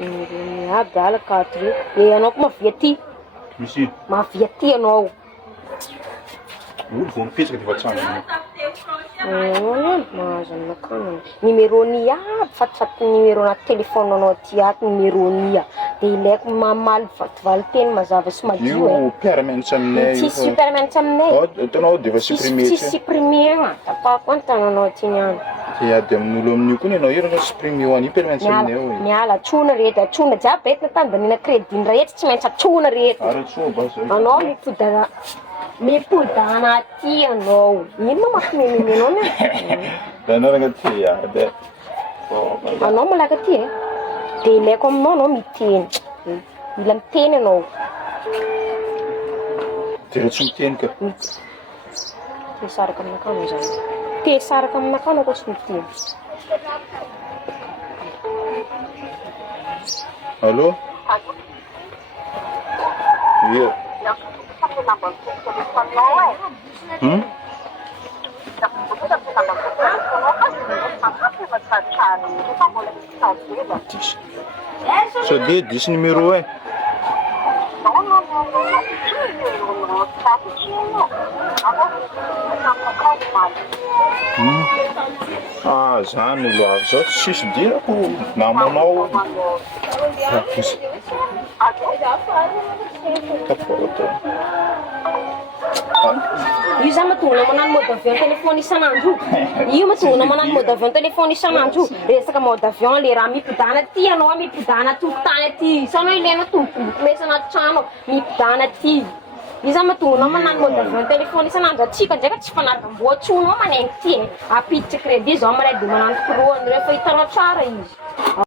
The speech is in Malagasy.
Aby alaka ty. Anao ko mavia ty. Misy Mavia ty anao. olo vao mipetraka dia vatsangana. Mahazo anakany. Numéro-ny aby fatifaty numéro anaty téléphone-anao ty ato numéro-ny a. Dia ilaiko mamaly vatovaly teny mazava sy madio Io permanence aminay. Tsisy permanence aminay. Hitanao dia efa supprimer. Tsisy supprimer. Tapako any tananao ty niany. Ady amin'olo amin'io koa anao io supprimer ho an'io permanence aminay ao. Miala atsona rehetra, atsona jiaby rehetra tany da nina crédit rehetra tsy maintsy atsona rehetra. Aratsoa basa. Anao mipodana ty anao. Ino ma mampimemenao ne? Da anao ranga ty ady. Anao malaga ty e. Dia ilaiko aminao anao miteny. Mila miteny anao. Dia tsy miteny ka. Te saraka aminakano zany. Te saraka aminakano ako tsy miteny. Allô? Io. Sode diso numéro é. Ah, zany olo avy zao tsisy dinako namanao. Io zany mahatonga manano mode avion téléphone isan'andro. Io mahatonga manano mode avion téléphone isan'andro. Resaka mode avion le raha mipodana ty anao mipodana tokotany aty. Sa anao ilaina tomboky mesy anaty trano mipodana ty. Io zany mahatonga manano mode avion téléphone isan'andro. Atsika ndraika tsy fanarabam-boatsono manengy ty e. Apiditra crédit zao maray dia manano pro rehefa hitanao tsara izy.